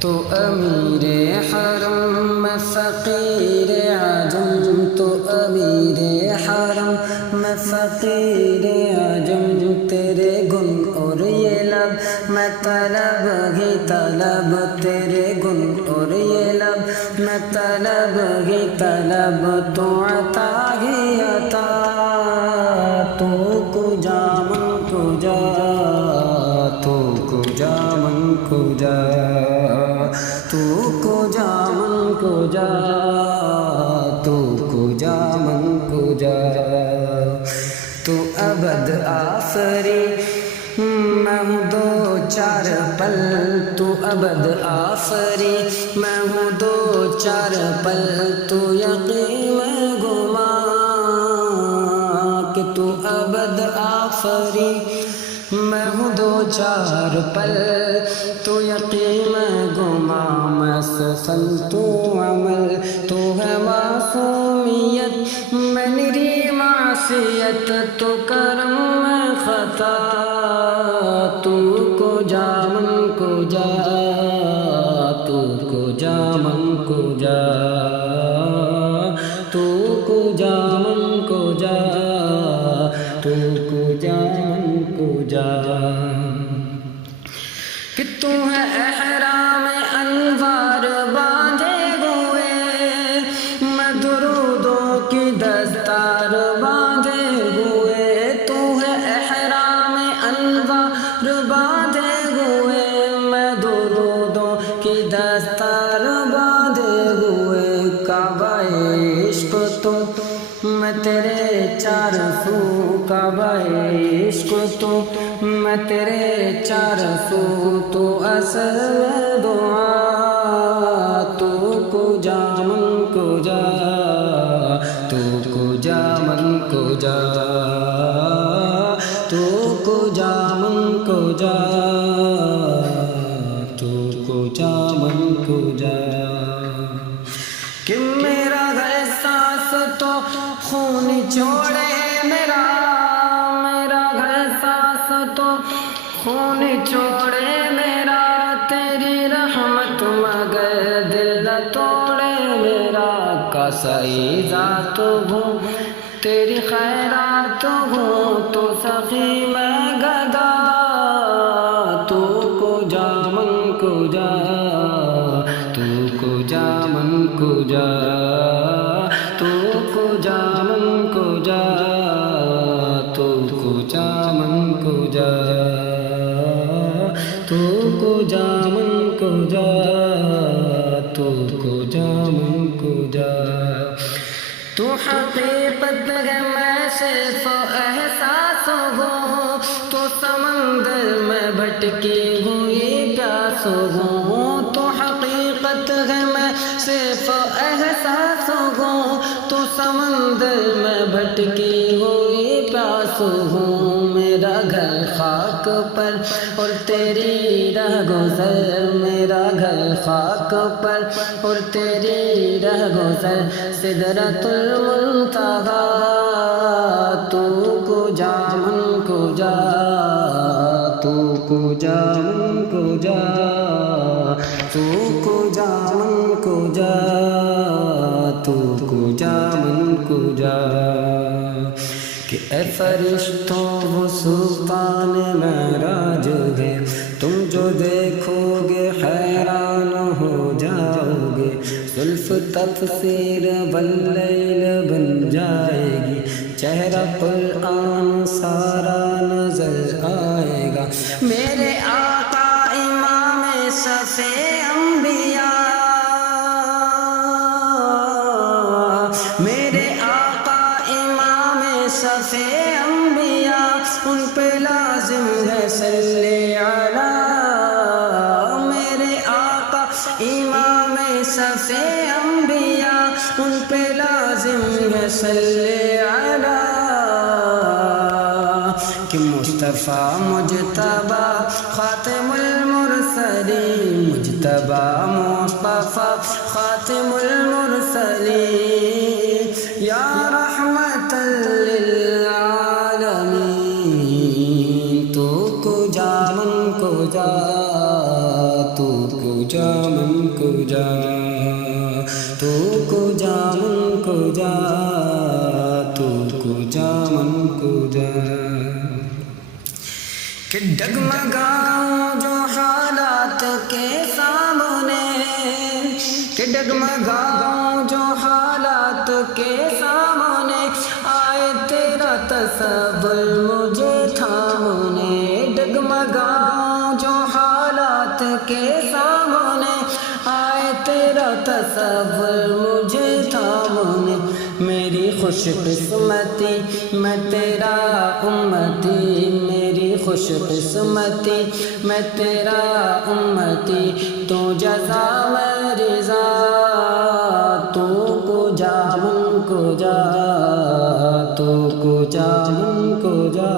تو امیر حرم میں فقیر عجم، تو امیر حرم میں فقیر عجم، تیرے گن اور یہ لب میں طلب ہی طلب، تیرے گن اور یہ لب میں طلب ہی طلب، تو عطا ہی عطا، تو کجا من کجا، تو کجا من کجا، تو کجا من کجا، تو کجا من کجا، تو ابد آفری میں ہوں دو چار پل، تو ابد آفری میں ہوں دو چار پل، تو یقین گما کہ تو ابد آفری میں ہوں دو چار پل، تو یقین گما میں سفن تو عمل، تو ہے معصومیت میں نری معصیت، تو کرم میں خطا، تو کجا من کجا، تو کجا من کجا، تو کجا من کجا، تو کجا من کجا، کہ تو ہے احرام انوار باندھے ہوئے، میں درودوں کی دستار باندھے ہوئے، تو ہے احرام انوار باندھے ہوئے، میں درودوں کی دستار باندھے ہوئے، کعبہ عشق تو میں تیرے چار سو، کعبہ عشق تو میں تیرے چار سو، تو اصل دعا، تو کجا من کجا، تو کجا من کجا، تو کجا من کجا، تو کجا من کجا، کہ میرا احساس تو خون چھوڑے میرا، میرا احساس تو خون چھوڑے میرا، تیری رحمت مگر دل نہ توڑے میرا، کاسائی ذات ہوں تیری خیرات ہوں، تو سخی میں گدا، تو کجا من کجا، تو کجا من کجا، تو کجا من کجا، تو کجا من کجا، تو کجا من کجا، تو کجا من کجا، تو حقیقت ہے میں صرف احساس ہوں، تو سمندر میں بھٹکی ہوئی پیاس ہوں، تو حقیقت ہے میں صرف احساس ہوں، تو سمندر میں بھٹکی ہوئی پیاس ہوں، میرا گھر خاک پر اور تیری رہ گزر، میرا گھر خاک پر اور تیری رہ گزر، سدرۃ المنتہا، تو کجا من کجا، تو کجا من کجا، تو کجا من کجا، تو کجا من کجا، کہ اے فرشتوں وہ سلطان معراج ہے، تم جو دیکھو گے حیران ہو جاؤ گے، زلف تفسیر واللیل بن جائے گی، چہرہ قرآن سارا نظر آئے گا، میرے آقا امام صف انبیاء، میرے آقا امام صف انبیاء، ان پہ لازم ہے صلی علی، میرے آقا امام صف انبیاء، ان پہ لازم ہے صلی علی، کہ مصطفیٰ مجتبی خاتم المرسلین، مجتبی مصطفیٰ خاتم المرسلین، یا رحمت للعالمین، تو کجا من کجا، تو کجا جا من کو جا تو کو جا من کو جا تو کو جا من کو جا کہ ڈگمگاؤں جو حالات کے سامنے کہ ڈگمگاؤں جو حالات کے سامنے آئے تیرا تصور مجھے تھامنے ڈگمگاؤں جو حالات کے سامنے آئے تیرا تصور مجھے تھامنے میری خوش قسمتی میں تیرا امتی میری خوش قسمتی میں تیرا امتی تو جزا میں رضا تو کو جا من کو جا تو کو جا من کو جا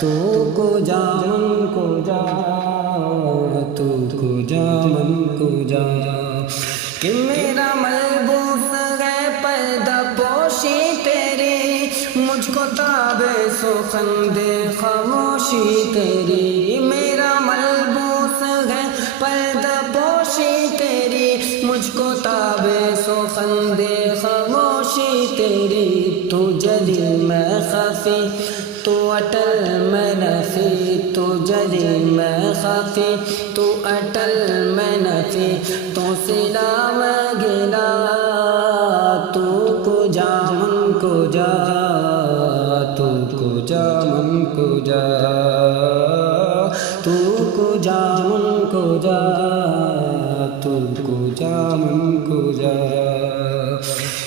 تو کو جا من کو جا تو کو جا من کو جا کہ میرا ملبوس ہے پردہ پوشی تیری مجھ کو تاب سخن دے خاموشی تیری میرا ملبوس ہے پردہ پوشی تیری مجھ کو تاب سخن دے خاموشی تیری تو جلی میں خفی تو اٹل میں نفی تو جلی میں خفی تو اٹل میں نفی تو سلا میں گلا تو کو جا من کو جا تو کو جا من کو جا تو کو جا من کو جا تو کو جا من کو جا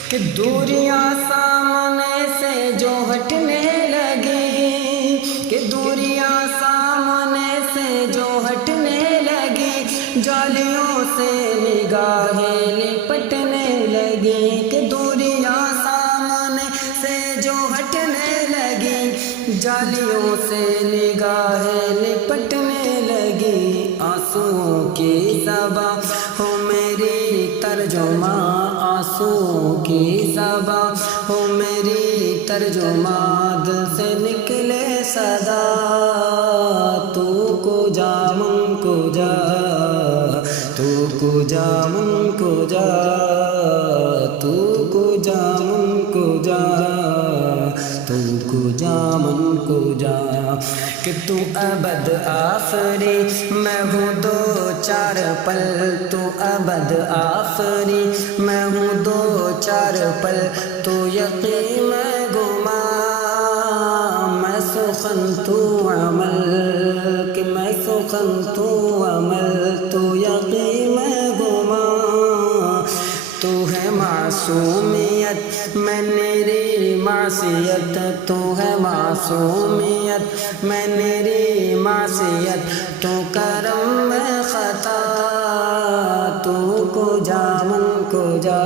کہ دوریاں سامنے سے جو ہٹنے لگی کہ دوریاں سامنے سے جو ہٹنے لگی جالیوں سے نگاہیں لپٹنے لگی کہ دوریاں سامنے سے جو ہٹنے لگی جالیوں سے نگاہیں لپٹنے لگی آنسوؤں کی زباں ہو میری ترجمہ آنسوؤں کی زباں ہو میری ترجمہ دل سے نکلے صدا تو کو جا من کو جا تو کو جا من کو جا تو کو جا من کو جا تو کو جا من کو جا کہ تو ابد آخری میں ہوں دو چار پل تو ابد آخری میں ہوں دو چار پل تو یقین میں گما میں سخن تو عمل کہ میں سخن تو عمل تو یقین میں گما تو ہے معصومیت میں میری معصیت تو ہے معصومیت میں میری معصیت تو کرم میں خطا تو کو جا من کو جا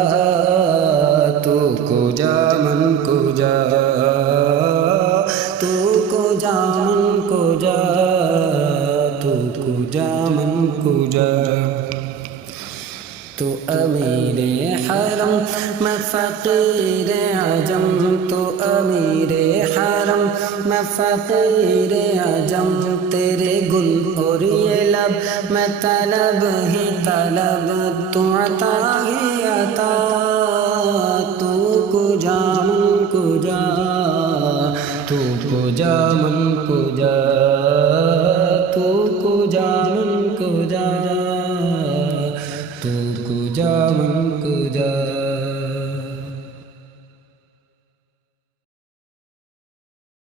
تو کو جا من کو جا تو کو جا من کو جا تو کو جا من کو جا تو امیر حرم میں فقیر عجم تو امیر حرم میں فقیر عجم تیرے گل اور یہ لب میں طلب ہی طلب تو عطا ہی عطا تو کو جا من کو جا تو کو جا من کو جا تو کو جا من کو جا تو کو جا من